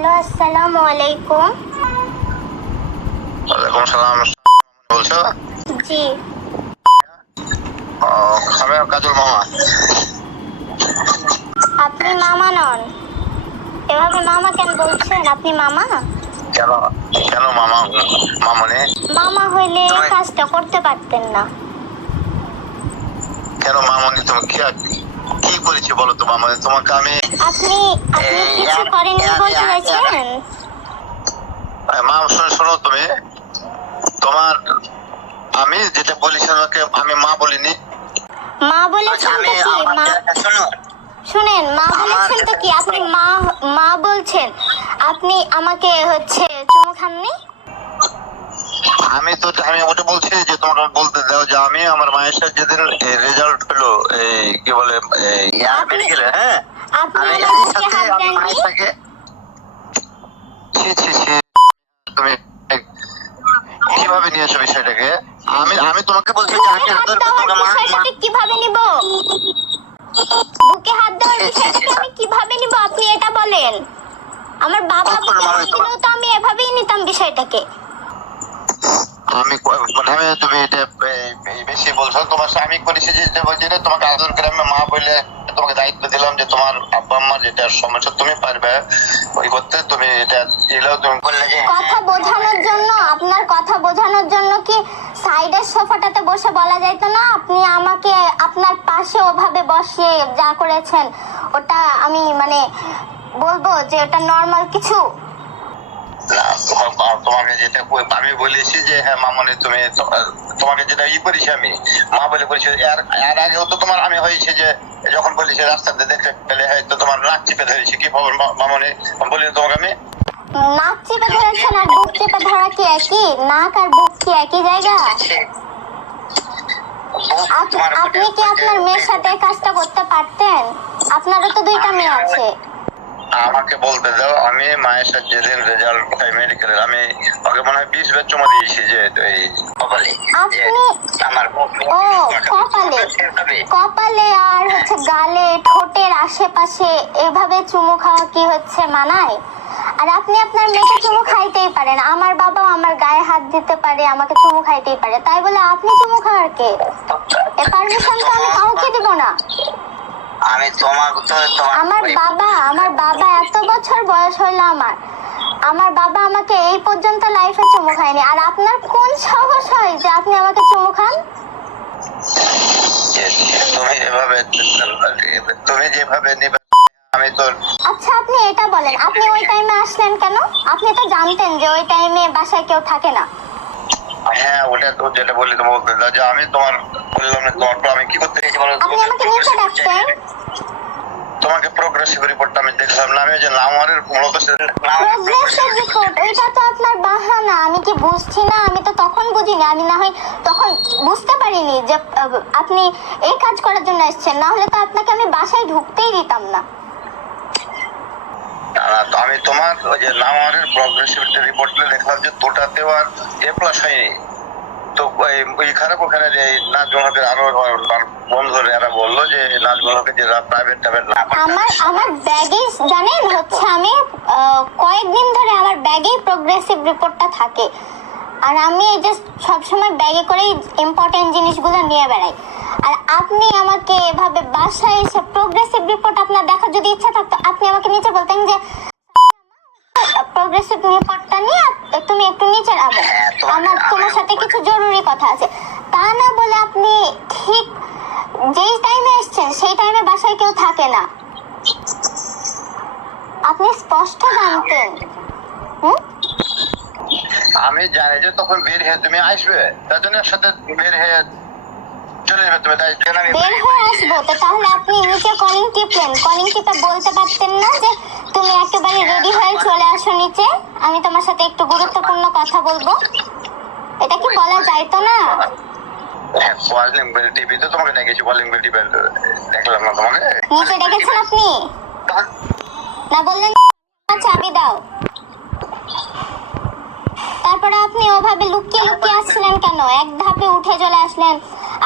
Hello আসসালামু আলাইকুম। ওয়ালাইকুম সালাম বলছো? জি। আমি কাজল মামা? আপনি মামা নন। এভাবে মামা কেন বলছেন? আপনি মামা? কেন কেন মামা মামনে মামা হইলে কাজটা করতে পারতেন না। কেন মামনি তুমি কি কি করেছি বলো তো মামনি তোমাকে আমি আপনি আপনি কিছু করেননি বলতে চাইছেন মা শোনো শোনো তুমি। তোমার আমি যেটা বলেছি তোমাকে আমি মা বলিনি। মা বলেছেন তো কি? মা শুনেন মা বলেছেন তো কি? আপনি মা মা বলছেন। আপনি আমাকে হচ্ছে চুমু খাননি? আমি তো আমি ওটা বলছি যে তোমাকে বলতে দাও যে আমি আমার মায়ের সাথে যেদিন রেজাল্ট হলো এই কি বলে এই মেডিকেলে হ্যাঁ? আমি এর সাথে আমার মায়ের সাথে ছি ছি ছি। তুমি কীভাবে নিয়েছো বিষয়টাকে? আমি আমি তোমাকে বলছি যে ধরে মা কীভাবে নিব? বুকে হাত দেওয়ার বিষয়টাকে আমি কীভাবে নিব? আপনি এটা বলেন। আমার বাবা দিলেও তো আমি এভাবেই নিতাম বিষয়টাকে। প্রথমে তুমি এটা বেশি বলছো। তোমার তোমাকে আদর করে আমি মা বলে তোমাকে দায়িত্ব দিলাম যে তোমার আব্বা আম্মা যেটা সমস্যা, তুমি পারবে। ওই করতে তুমি এটা এলেও তুমি কথা বোঝানোর জন্য, আপনার কথা বোঝানোর জন্য কি সাইডের সোফাটাতে বসে বলা যাইতো না? আপনি আমাকে আপনার পাশে ওভাবে বসিয়ে যা করেছেন, ওটা আমি মানে বলব যে ওটা নর্মাল কিছু। তোমাকে যেটা আমি বলেছি যে হ্যাঁ মামনি তুমি তোমাকে যেটা ই করেছি আমি মা বলে করেছি এর আগেও তো তোমার আমি হয়েছে যে যখন বলেছি রাস্তাতে দেখতে পেলে হয়তো তোমার নাক চিপে ধরেছি কি খবর মামনি? বলি তোমাকে আমি নাক চেপে ধরেছেন আর বুক চেপে ধরা কি একই? নাক আর বুক কি একই জায়গা? আপনি কি আপনার মেয়ের সাথে কাজটা করতে পারতেন? আপনারও তো দুইটা মেয়ে আছে। আমাকে বলতে দাও আমি মায়ের সাথে যেদিন রেজাল্ট পাই মেডিকেলের আমি ওকে মনে হয় বিশ বার জমা দিয়েছি যে এই কপালে। আমার কপালে। কপালে আর হচ্ছে গালে ঠোঁটের আশেপাশে এভাবে চুমু খাওয়া কি হচ্ছে মানায়? আর আপনি আপনার মেয়েকে চুমু খাইতেই পারেন আমার বাবাও আমার গায়ে হাত দিতে পারে আমাকে চুমু খাইতেই পারে। তাই বলে আপনি চুমু খাওয়ার কে? এ পারমিশন তো আমি কাউকে দিব না। আমি তোমার তো আমার বাবা আমার বাবা এত বছর বয়স হইল আমার। আমার বাবা আমাকে এই পর্যন্ত লাইফে চুমু খায়নি। আর আপনার কোন সাহস হয় যে আপনি আমাকে চুমু খান? তুমি এভাবে তুমি যেভাবে নিবে আমি আচ্ছা আপনি এটা বলেন। আপনি ওই টাইমে আসলেন কেন? আপনি তো জানতেন যে ওই টাইমে বাসায় কেউ থাকে না। হ্যাঁ ওটা তো যেটা বললি তো বলতে যে আমি তোমার বললাম না তোমার আমি কি করতে গেছি বলো আপনি আমাকে নিচে ডাকতেন তোমাকে প্রোগ্রেসিভ রিপোর্টটা আমি দেখলাম না আমি যে নামারের মূলত প্রোগ্রেসের রিপোর্ট ওইটা তো আপনার বাহানা আমি কি বুঝছি না? আমি তো তখন বুঝিনি আমি না হয় তখন বুঝতে পারিনি যে আপনি এই কাজ করার জন্য এসেছেন না হলে তো আপনাকে আমি বাসায় ঢুকতেই দিতাম না। আমি তোমার ওই যে নামারের প্রোগ্রেসিভ রিপোর্টটা দেখলাম যে দুটাতেও আর এ প্লাস হয়নি। তো ওখানে যে নাজমুল হকের আরও এরা বলল যে নাজমুল হকের যে প্রাইভেট টাইভেট না আমার আমার ব্যাগেই জানেন হচ্ছে আমি কয়েকদিন ধরে আমার ব্যাগেই প্রোগ্রেসিভ রিপোর্টটা থাকে। আর আমি এই যে সবসময় ব্যাগে করেই ইম্পর্টেন্ট জিনিসগুলো নিয়ে বেড়াই। আর আপনি আমাকে এভাবে বাসায় এসে প্রোগ্রেসিভ রিপোর্ট আপনার দেখার যদি ইচ্ছা থাকতো আপনি আমাকে নিচে বলতেন যে প্রোগ্রেসিভ রিপোর্টটা নিয়ে আপ- তুমি একটু নিচে নামো। হ্যাঁ, আমার তোমার আমি- সাথে কিছু জরুরি কথা আছে। তা না বলে আপনি ঠিক যেই টাইমে এসছেন সেই টাইমে বাসায় কেউ থাকে না। আপনি স্পষ্ট জানতেন। আমি জানি যে তখন বের হয়ে তুমি আসবে তার জন্য একসাথে বের হয়ে চলে যাবে তুমি তাই আমি বের হয়ে আসব তো তাহলে আপনি নিচে কলিং টিপলেন। কলিং টিপে বলতে পারতেন না যে তুমি একেবারে রেডি হয়ে চলে আসো নিচে আমি তোমার সাথে একটু গুরুত্বপূর্ণ কথা বলব। এটা কি বলা যাইতো না? কলিং বেল টিভি তো তোমাকে ডেকেছি কলিং বেল টিভি দেখলাম না তোমাকে। নিচে আপনি? না বললেন চাবি দাও। তারপরে আপনি ওভাবে লুকিয়ে লুকিয়ে আসছিলেন কেন? এক ধাপে উঠে চলে আসলেন।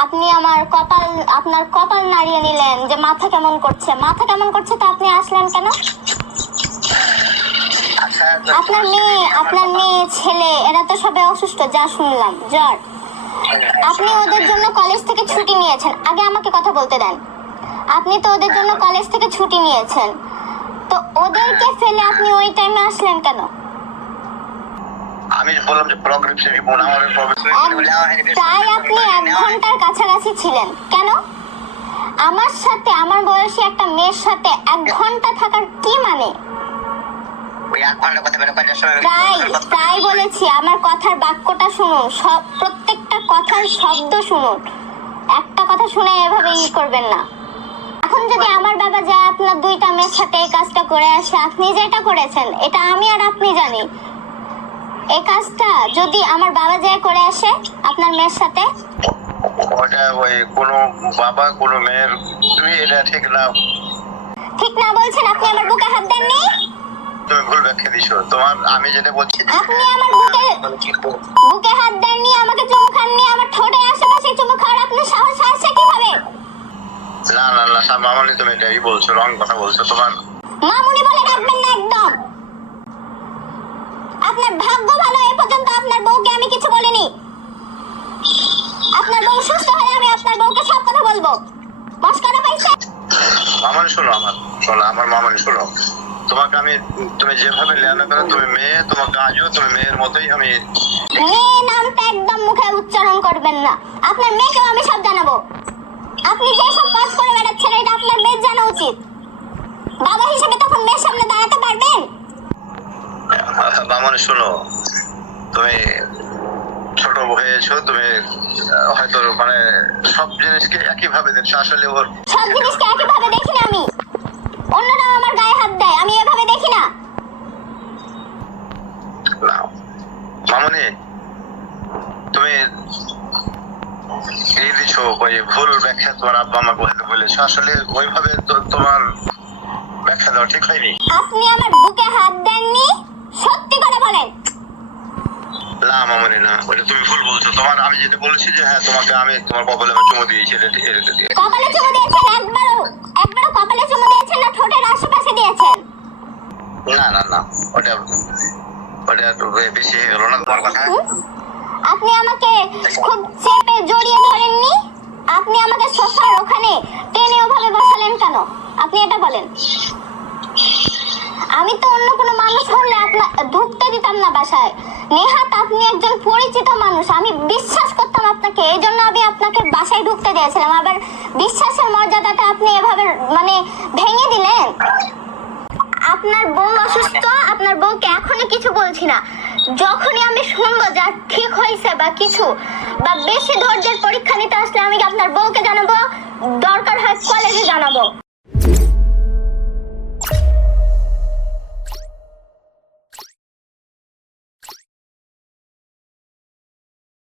আপনি আমার কপাল আপনার কপাল নাড়িয়ে নিলেন যে মাথা কেমন করছে। মাথা কেমন করছে তা আপনি আসলেন কেন? আচ্ছা, আপনার মেয়ে আপনার মেয়ে ছেলে এরা তো সবাই অসুস্থ যা শুনলাম। জ্বর। আপনি ওদের জন্য কলেজ থেকে ছুটি নিয়েছেন। আগে আমাকে কথা বলতে দেন। আপনি তো ওদের জন্য কলেজ থেকে ছুটি নিয়েছেন। তো ওদেরকে ফেলে আপনি ওই টাইমে আসলেন কেন? আমি বললাম যে প্রবলেম সে বোন আমার এক- আপনি এক ঘণ্টার কাছাকাছি ছিলেন। কেন? আমার সাথে আমার বয়সী একটা মেয়ের সাথে এক ঘণ্টা থাকার কি মানে প্রায় প্রায় বলেছি আমার কথার বাক্যটা শুনুন সব প্রত্যেকটা কথার শব্দ শুনুন একটা কথা শুনে এভাবে ই করবেন না। এখন যদি আমার বাবা যায় আপনার দুইটা মেয়ের সাথে এই কাজটা করে আসে আপনি যেটা করেছেন এটা আমি আর আপনি জানি। এই কাজটা যদি আমার বাবা যায় করে আসে আপনার মেয়ের সাথে? ওটা ওই কোনো বাবা কোনো মেয়ের তুমি এটা ঠিক না। ঠিক না বলছেন আপনি আমার বুকে হাত দেননি? দিছো তোমার আমি যেটা বলছি আপনি আমার বুকে বুকে হাত দেননি আমাকে চুমু খাননি আমার ঠোঁটের আশেপাশে চুমু খাওয়ার আপনার সাহস আসছে কীভাবে? না না না স্যার মামনি তুমি এটাই বলছো রং কথা বলছো তোমার মামুনি বলে ডাকবেন না একদম। আপনার ভাগ্য ভালো এ পর্যন্ত আপনার বউকে আমি কিছু বলিনি। আপনার বউ সুস্থ হলে আমি আপনার বউকে সব কথা বলব। মস্করা পাইছে মামনি শোনো আমার শোনো আমার মামনি শোনো। তোমাকে আমি তুমি যেভাবে লেনা করো তুমি মেয়ে তোমাকে আজও তুমি মেয়ের মতোই আমি মেয়ে নামটা একদম মুখে উচ্চারণ করবেন না। আপনার মেয়েকেও আমি সব জানাব। আপনি যে সব কাজ করে বেড়াচ্ছেন এটা আপনার মেয়ের জানা উচিত। বাবা হিসেবে তখন মেয়ের সামনে দাঁড়াতে পারবেন? মামনি শোনো তুমি ছোট হয়েছো তুমি হয়তো মানে সব জিনিসকে একই ভাবে দেখছ আসলে ওর সব জিনিসকে একইভাবে দেখি না আমি। অন্যরাও আমার গায়ে হাত দেয় আমি এভাবে দেখি না। না। মামনি তুমি এই দিছো ওই ভুল ব্যাখ্যা তোমার আব্বা আমাকে হয়তো বলেছ। আসলে ওইভাবে তোমার ব্যাখ্যা দেওয়া ঠিক হয়নি। আপনি আমার বুকে হাত দেননি? সত্যি করে বলেন। না মামনি না। ওটা তুমি ভুল বলছো। তোমার আমি যেটা বলেছি যে হ্যাঁ তোমাকে আমি তোমার কপালে আমি চুমু দিয়েছি এটা কপালে চুমু দিয়েছেন একবারও একবারও কপালে চুমু দিয়েছেন না ঠোঁটের আশেপাশে দিয়েছেন? না না না, ওটা ওটা বেশি হয়ে গেল না তোমার কথা? আপনি আমাকে খুব চেপে জড়িয়ে ধরেননি? আপনি আমাকে সোফার ওখানে টেনে ওভাবে বসালেন কেন? আপনি এটা বলেন। আমি তো অন্য কোনো মানুষ হলে আপনার ঢুকতে দিতাম না বাসায়। নেহাত আপনি একজন পরিচিত মানুষ। আমি বিশ্বাস করতাম আপনাকে, এই জন্য আমি আপনাকে বাসায় ঢুকতে দিয়েছিলাম। আবার বিশ্বাসের মর্যাদাটা আপনি এভাবে মানে ভেঙে দিলেন? আপনার বউ অসুস্থ, আপনার বউকে এখনও কিছু বলছি না। যখনই আমি শুনব যা ঠিক হয়েছে বা কিছু, বা বেশি ধৈর্যের পরীক্ষা নিতে আসলে আমি আপনার বউকে জানাব? দরকার হয় কলেজে জানাব।